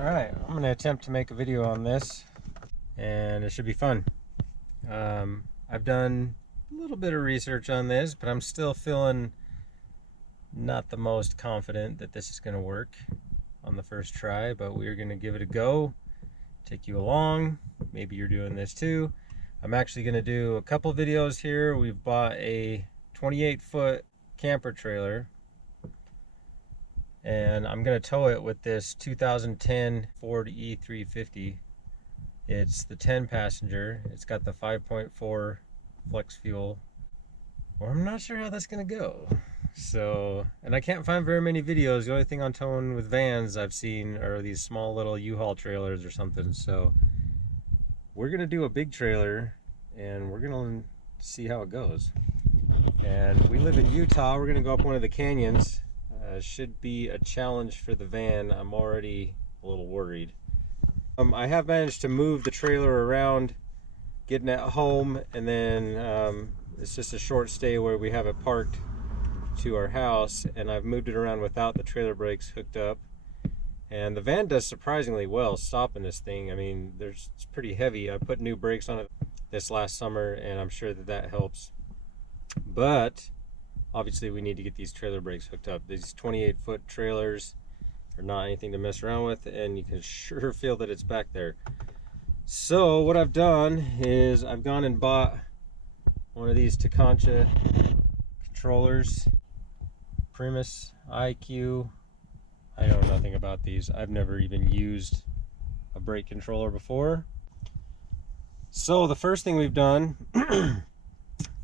Alright, I'm going to attempt to make a video on this, and it should be fun. I've done a little bit of research on this, but I'm still feeling not the most confident that this is going to work on the first try, but we're going to give it a go, take you along. Maybe you're doing this too. I'm actually going to do a couple videos here. We've bought a 28-foot camper trailer, and I'm going to tow it with this 2010 Ford E350. It's the 10 passenger. It's got the 5.4 flex fuel. Well, I'm not sure how that's going to go. So, and I can't find very many videos. The only thing on towing with vans I've seen are these small little U-Haul trailers or something. So we're going to do a big trailer and we're going to see how it goes. And we live in Utah. We're going to go up one of the canyons. Should be a challenge for the van. I'm already a little worried. I have managed to move the trailer around, getting it home, and then it's just a short stay where we have it parked to our house, and I've moved it around without the trailer brakes hooked up. And the van does surprisingly well stopping this thing. I mean, it's pretty heavy. I put new brakes on it this last summer, and I'm sure that helps. But obviously we need to get these trailer brakes hooked up. These 28-foot trailers are not anything to mess around with, and you can sure feel that it's back there. So what I've done is I've gone and bought one of these Takancha controllers, Primus IQ. I know nothing about these. I've never even used a brake controller before. So the first thing we've done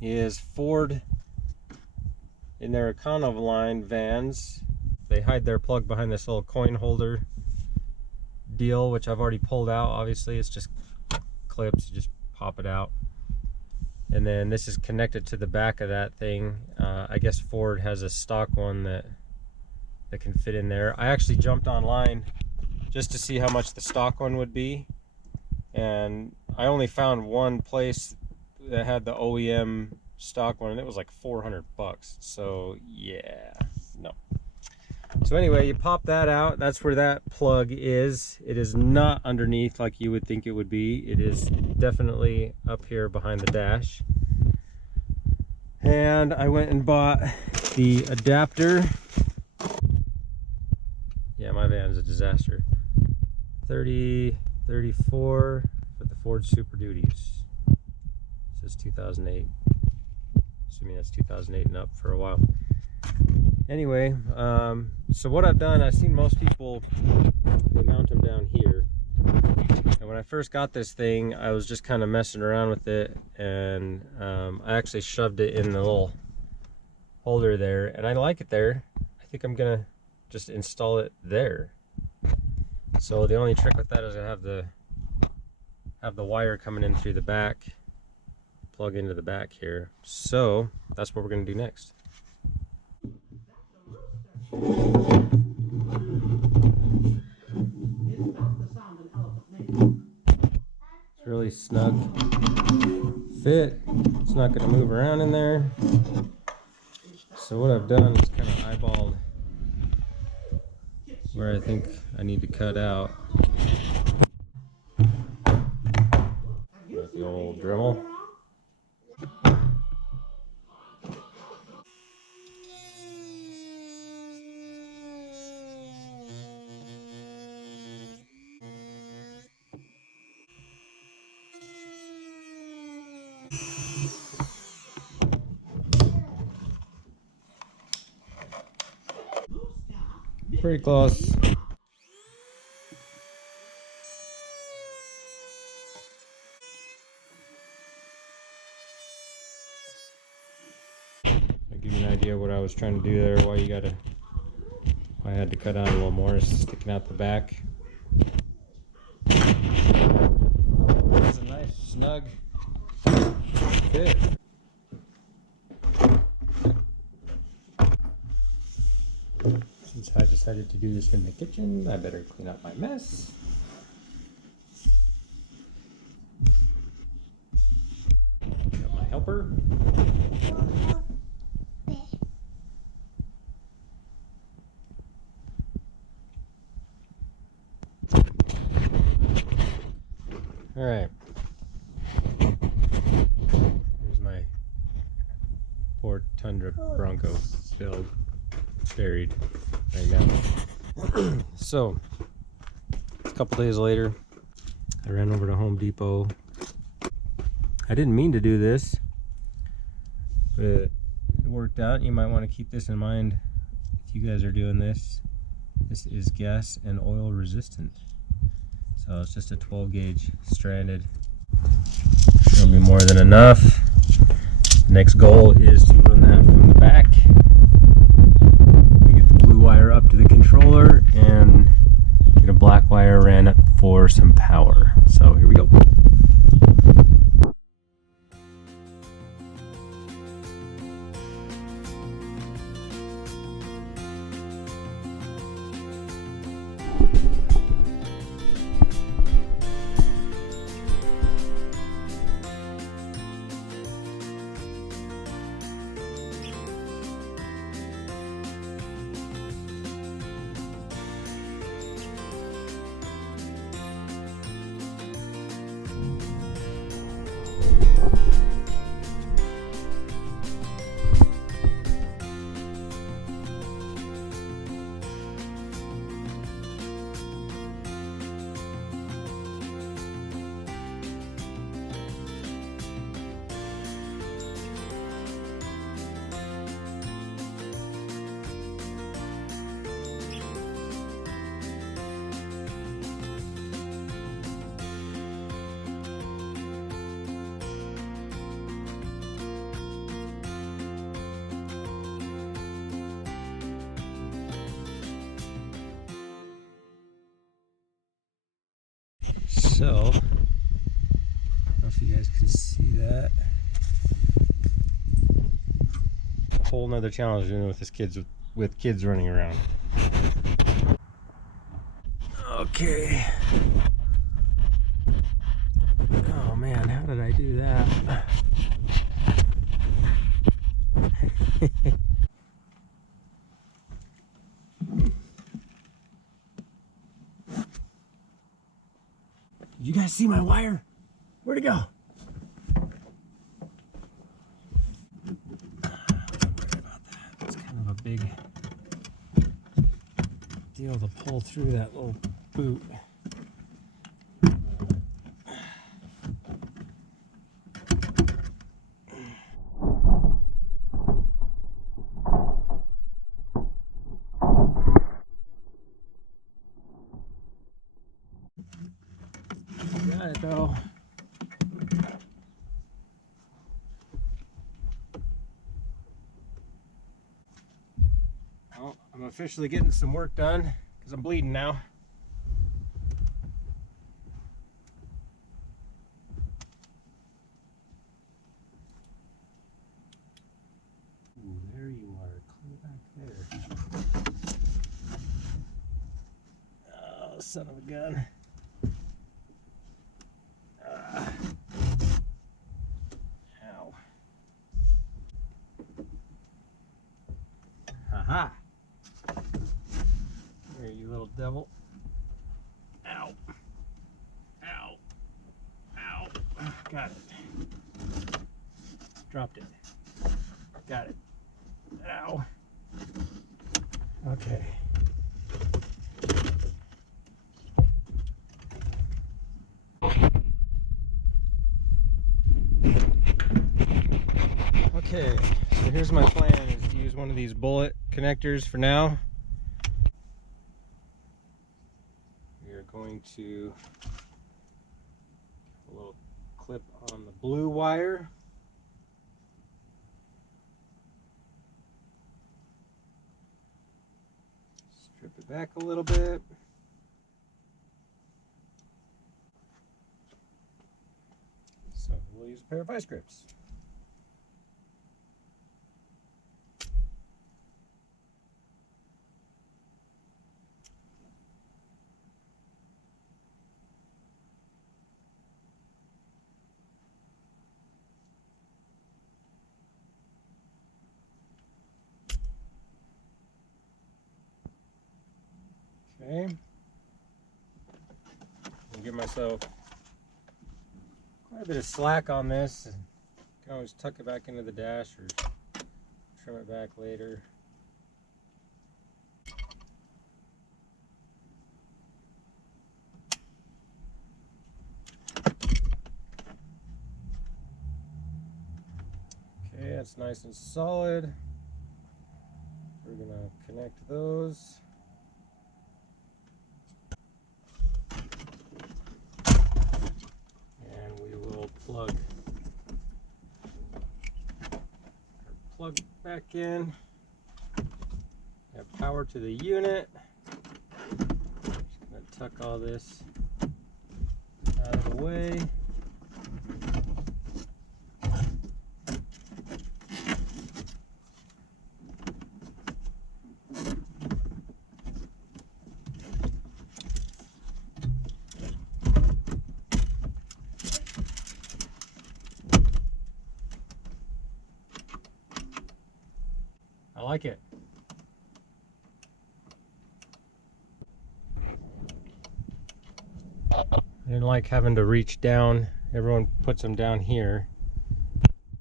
is Ford, in their Econoline vans, they hide their plug behind this little coin holder deal, which I've already pulled out. Obviously it's just clips, you just pop it out, and then this is connected to the back of that thing. I guess Ford has a stock one that can fit in there. I actually jumped online just to see how much the stock one would be, and I only found one place that had the OEM stock one, and it was like 400 bucks. So yeah, no. So anyway, you pop that out. That's where that plug is. It is not underneath like you would think it would be. It is definitely up here behind the dash. And I went and bought the adapter. Yeah, my van's a disaster. 34 for the Ford Super Duties. It says 2008. Assuming that's 2008 and up for a while. Anyway, so what I've done, I've seen most people, they mount them down here. And when I first got this thing, I was just kind of messing around with it, and I actually shoved it in the little holder there, and I like it there. I think I'm gonna just install it there. So the only trick with that is I have the wire coming in through the back, plug into the back here. So that's what we're gonna do next. It's really snug fit. It's not going to move around in there. So what I've done is kind of eyeballed where I think I need to cut out. Got the old Dremel. Pretty close. I'll give you an idea of what I was trying to do there, why I had to cut out a little more. It's sticking out the back. It's a nice snug fit. Since I decided to do this in the kitchen, I better clean up my mess. Got my helper. Poor Tundra Bronco build, buried right now. So, a couple days later, I ran over to Home Depot. I didn't mean to do this, but it worked out. You might want to keep this in mind if you guys are doing this. This is gas and oil resistant. So it's just a 12 gauge stranded. It'll be more than enough. Next goal is to run that from the back. Get the blue wire up to the controller and get a black wire ran up for some power. So here we go. So, I don't know if you guys can see that. A whole nother challenge doing with this with kids running around. Okay. Oh man, how did I do that? Did you guys see my wire? Where'd it go? It's kind of a big deal to pull through that little boot. Got it though. Well, I'm officially getting some work done because I'm bleeding now. Ooh, there you are, clear back there. Oh, son of a gun. Ow. Haha. Here, you little devil. Ow. Ow. Ow. Got it. Dropped it. Got it. Ow. Okay. Okay, so here's my plan, is to use one of these bullet connectors for now. We are going to put a little clip on the blue wire. Strip it back a little bit. So we'll use a pair of vice grips. Okay. I'll give myself quite a bit of slack on this. You can always tuck it back into the dash or trim it back later. Okay, that's nice and solid. We're gonna connect those. And we will plug back in. Have power to the unit. Just gonna tuck all this out of the way. I like it. I didn't like having to reach down. Everyone puts them down here,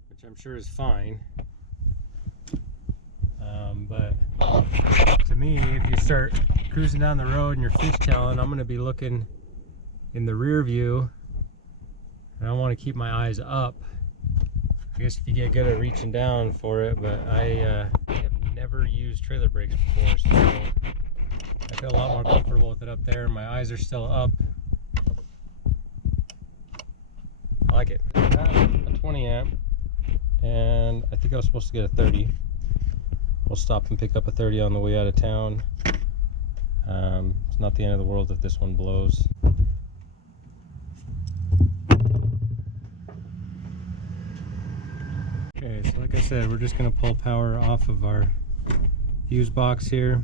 which I'm sure is fine. But to me, if you start cruising down the road and you're fishtailing, I'm going to be looking in the rear view, and I want to keep my eyes up. I guess if you get good at reaching down for it, but I have never used trailer brakes before, so I feel a lot more comfortable with it up there. My eyes are still up. I like it. I got a 20 amp, and I think I was supposed to get a 30. We'll stop and pick up a 30 on the way out of town. It's not the end of the world if this one blows. Okay, so like I said, we're just going to pull power off of our fuse box here.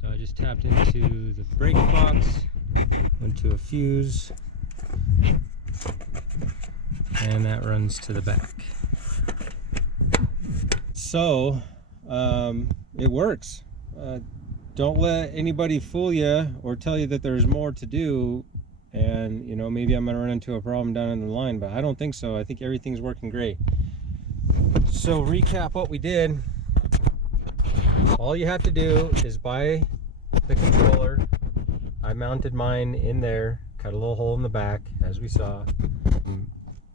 So I just tapped into the brake box, went to a fuse, and that runs to the back. So it works. Don't let anybody fool you or tell you that there's more to do, and you know, maybe I'm gonna run into a problem down in the line, but I don't think so. I think everything's working great. So recap what we did. All you have to do is buy the controller. I mounted mine in there, cut a little hole in the back, as we saw.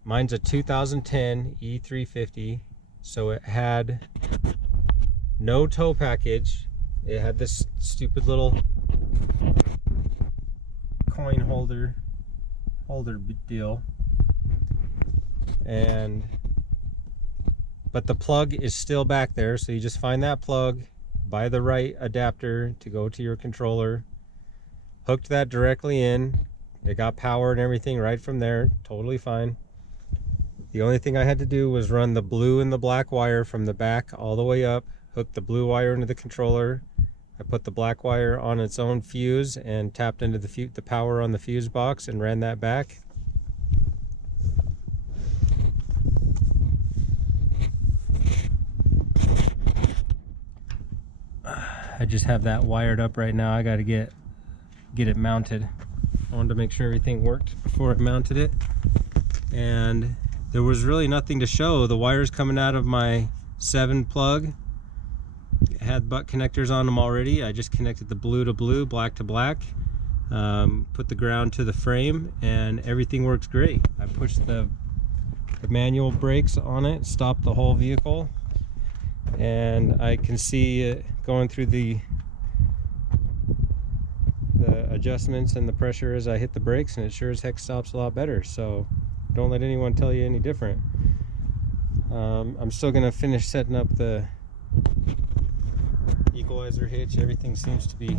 Mine's a 2010 E350, so it had no tow package. It had this stupid little coin holder deal, but the plug is still back there, so you just find that plug, buy the right adapter to go to your controller, hooked that directly in. It got power and everything right from there, totally fine. The only thing I had to do was run the blue and the black wire from the back all the way up, hook the blue wire into the controller. I put the black wire on its own fuse and tapped into the power on the fuse box and ran that back. I just have that wired up right now. I got to get it mounted. I wanted to make sure everything worked before I mounted it, and there was really nothing to show. The wires coming out of my 7 plug had butt connectors on them already. I just connected the blue to blue, black to black, put the ground to the frame, and everything works great. I pushed the manual brakes on it, stopped the whole vehicle, and I can see it going through the adjustments and the pressure as I hit the brakes, and it sure as heck stops a lot better. So don't let anyone tell you any different. I'm still gonna finish setting up the equalizer hitch. Everything seems to be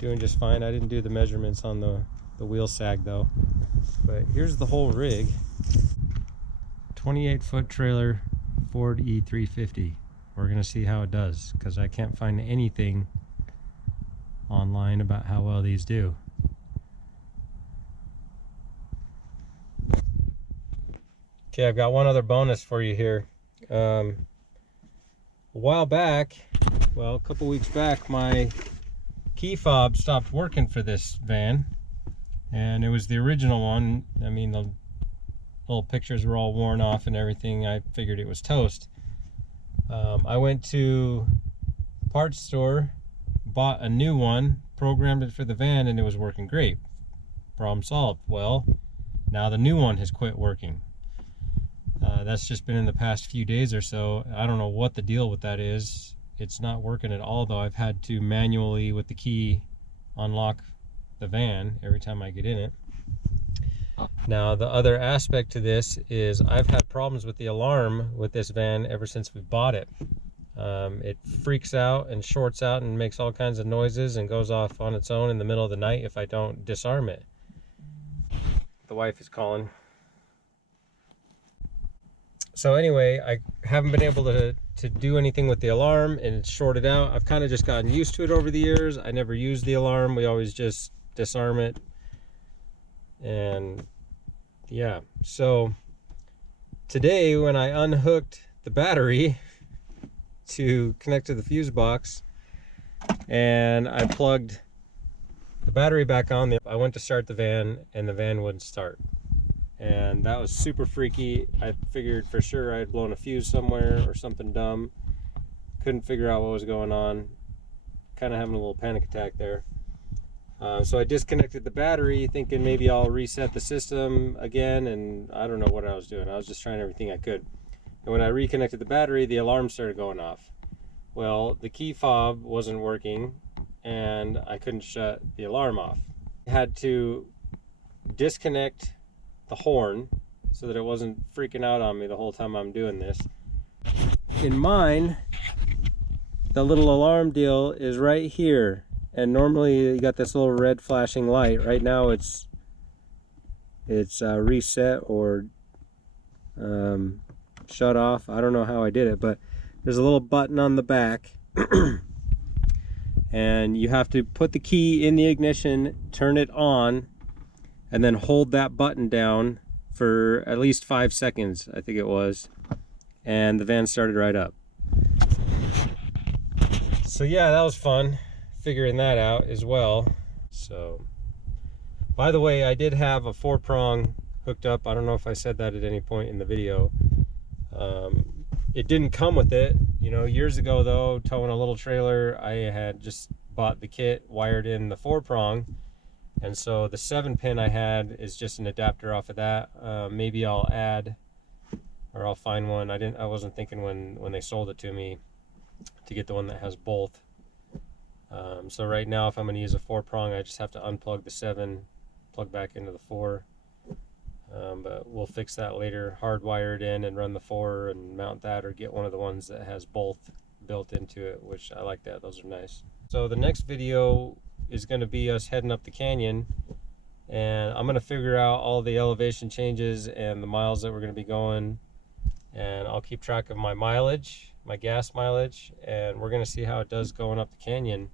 doing just fine. I didn't do the measurements on the wheel sag though. But here's the whole rig. 28-foot trailer Ford E350. We're gonna see how it does, because I can't find anything online about how well these do. Okay, I've got one other bonus for you here. A while back, well, a couple weeks back, my key fob stopped working for this van, and it was the original one. I mean, the little pictures were all worn off and everything. I figured it was toast. I went to a parts store, bought a new one, programmed it for the van, and it was working great. Problem solved. Well, now the new one has quit working. That's just been in the past few days or so. I don't know what the deal with that is. It's not working at all, though. I've had to manually, with the key, unlock the van every time I get in it. Now, the other aspect to this is I've had problems with the alarm with this van ever since we bought it. It freaks out and shorts out and makes all kinds of noises and goes off on its own in the middle of the night if I don't disarm it. The wife is calling. So anyway, I haven't been able to do anything with the alarm, and it's shorted out. I've kind of just gotten used to it over the years. I never use the alarm. We always just disarm it. And yeah, so today when I unhooked the battery to connect to the fuse box and I plugged the battery back on, I went to start the van and the van wouldn't start. And that was super freaky. I figured for sure I had blown a fuse somewhere or something dumb. Couldn't figure out what was going on. Kind of having a little panic attack there. So I disconnected the battery thinking maybe I'll reset the system again, and I don't know what I was doing. I was just trying everything I could. And when I reconnected the battery, the alarm started going off. Well, the key fob wasn't working and I couldn't shut the alarm off. I had to disconnect the horn so that it wasn't freaking out on me the whole time I'm doing this. In mine, the little alarm deal is right here, and normally you got this little red flashing light. Right now it's reset or shut off. I don't know how I did it, but there's a little button on the back and you have to put the key in the ignition, turn it on, and then hold that button down for at least 5 seconds, I think it was, and the van started right up. So yeah, that was fun figuring that out as well. So, by the way, I did have a 4-prong hooked up. I don't know if I said that at any point in the video. It didn't come with it. You know, years ago though, towing a little trailer, I had just bought the kit, wired in the 4-prong. And so the 7-pin I had is just an adapter off of that. Maybe I'll add, or I'll find one. I wasn't thinking when they sold it to me to get the one that has both. So right now, if I'm going to use a 4-prong, I just have to unplug the 7, plug back into the 4. But we'll fix that later. Hardwire it in and run the 4 and mount that, or get one of the ones that has both built into it, which I like that. Those are nice. So the next video is going to be us heading up the canyon, and I'm going to figure out all the elevation changes and the miles that we're going to be going, and I'll keep track of my mileage, my gas mileage, and we're going to see how it does going up the canyon.